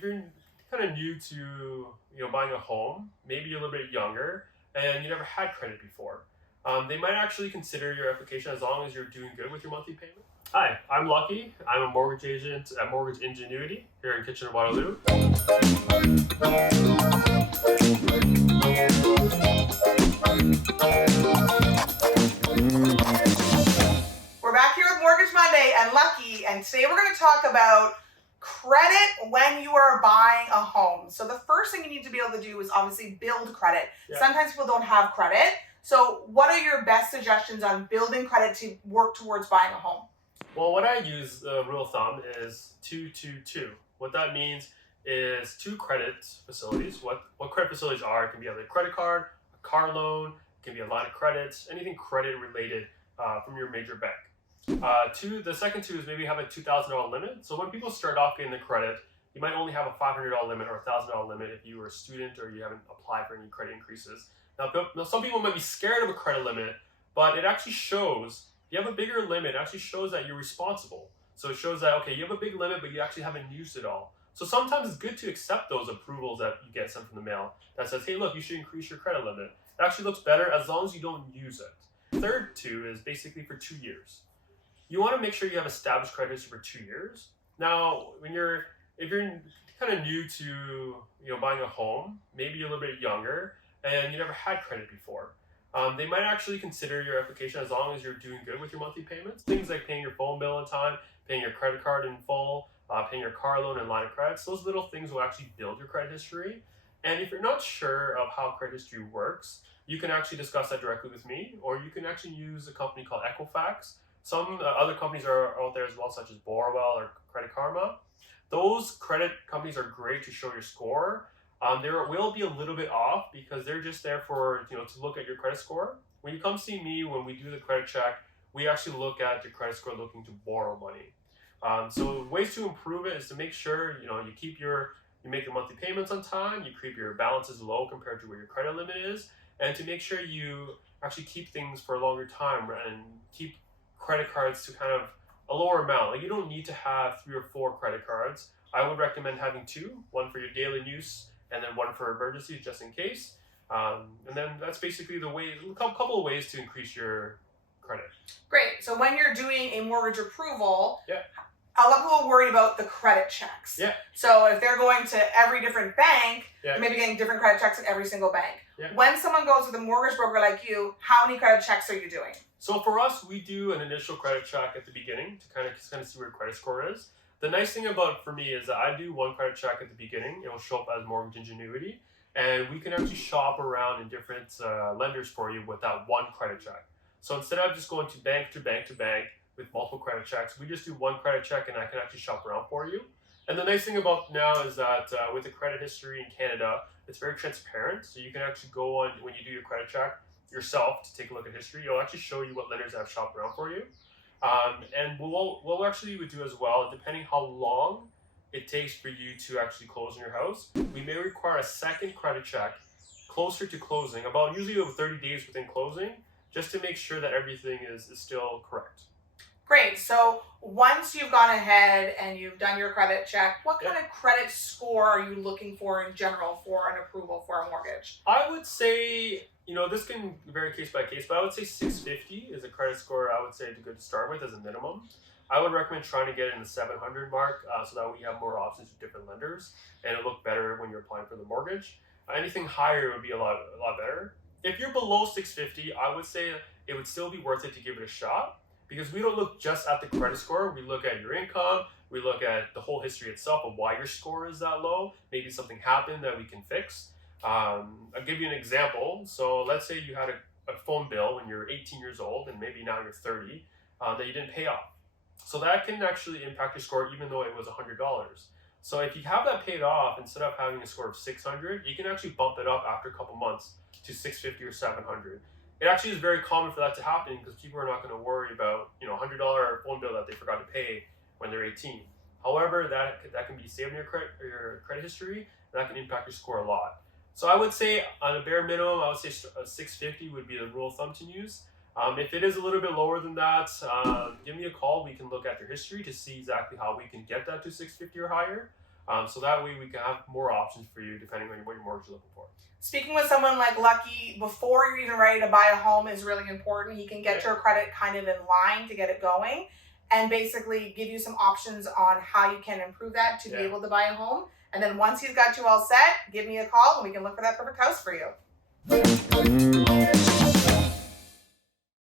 if you're kind of new to buying a home, maybe you're a little bit younger and you never had credit before, they might actually consider your application as long as you're doing good with your monthly payment. Hi, I'm Lucky. I'm a mortgage agent at Mortgage Ingenuity here in Kitchener-Waterloo. We're back here with Mortgage Monday and Lucky, and today we're going to talk about credit when you are buying a home. So the first thing you need to be able to do is obviously build credit. Yeah. Sometimes people don't have credit. So what are your best suggestions on building credit to work towards buying a home? Well, what I use, the rule of thumb, is 2-2-2. What that means is 2 credit facilities. What credit facilities are, it can be either a credit card, a car loan, it can be a line of credit, anything credit related from your major bank. The second 2 is maybe have a $2,000 limit. So when people start off getting the credit, you might only have a $500 limit or a $1,000 limit if you were a student or you haven't applied for any credit increases. Now, some people might be scared of a credit limit, but it actually shows, if you have a bigger limit, it actually shows that you're responsible. So it shows that, okay, you have a big limit, but you actually haven't used it all. So sometimes it's good to accept those approvals that you get sent from the mail that says, hey, look, you should increase your credit limit. It actually looks better as long as you don't use it. Third 2 is basically for 2 years. You want to make sure you have established credit history for 2 years. Now, if you're kind of new to buying a home, maybe you're a little bit younger and you never had credit before, they might actually consider your application as long as you're doing good with your monthly payments. Things like paying your phone bill on time, paying your credit card in full, paying your car loan and line of credits. Those little things will actually build your credit history. And if you're not sure of how credit history works, you can actually discuss that directly with me, or you can actually use a company called Equifax. Some other companies are out there as well, such as Borwell or Credit Karma. Those credit companies are great to show your score. There will be a little bit off because they're just there for to look at your credit score. When you come see me, when we do the credit check, we actually look at your credit score looking to borrow money. So ways to improve it is to make sure you make your monthly payments on time, you keep your balances low compared to where your credit limit is, and to make sure you actually keep things for a longer time and keep credit cards to kind of a lower amount. Like, you don't need to have 3 or 4 credit cards. I would recommend having 2, one for your daily use and then one for emergencies just in case. And then that's basically a couple of ways to increase your credit. Great. So when you're doing a mortgage approval, Yeah. a lot of people are worried about the credit checks. Yeah. So if they're going to every different bank, Yeah. they may be getting different credit checks at every single bank. Yeah. When someone goes with a mortgage broker like you, how many credit checks are you doing? So for us, we do an initial credit check at the beginning to kind of see where your credit score is. The nice thing about for me is that I do one credit check at the beginning. It will show up as Mortgage Ingenuity, and we can actually shop around in different lenders for you with that one credit check. So instead of just going to bank with multiple credit checks, we just do one credit check, and I can actually shop around for you. And the nice thing about now is that with the credit history in Canada, it's very transparent. So you can actually go on when you do your credit check yourself to take a look at history. It'll actually show you what lenders have shopped around for you. And what actually we do as well, depending how long it takes for you to actually close on your house, we may require a second credit check closer to closing, about usually over 30 days within closing, just to make sure that everything is still correct. Great. So once you've gone ahead and you've done your credit check, what kind of credit score are you looking for in general for an approval for a mortgage? I would say, this can vary case by case, but I would say 650 is a credit score I would say good to start with as a minimum. I would recommend trying to get it in the 700 mark so that we have more options with different lenders and it'll look better when you're applying for the mortgage. Anything higher would be a lot better. If you're below 650, I would say it would still be worth it to give it a shot, because we don't look just at the credit score. We look at your income, we look at the whole history itself of why your score is that low. Maybe something happened that we can fix. I'll give you an example. So let's say you had a phone bill when you're 18 years old and maybe now you're 30 that you didn't pay off. So that can actually impact your score even though it was $100. So if you have that paid off, instead of having a score of 600, you can actually bump it up after a couple months to 650 or 700. It actually is very common for that to happen because people are not going to worry about $100 phone bill that they forgot to pay when they're 18. However, that can be saved in your credit history, and that can impact your score a lot. So I would say on a bare minimum, I would say 650 would be the rule of thumb to use. If it is a little bit lower than that, give me a call. We can look at your history to see exactly how we can get that to 650 or higher. So that way we can have more options for you depending on what your mortgage is looking for. Speaking with someone like Lucky before you're even ready to buy a home is really important. He can get your credit kind of in line to get it going and basically give you some options on how you can improve that to be able to buy a home. And then once he's got you all set, give me a call and we can look for that perfect house for you.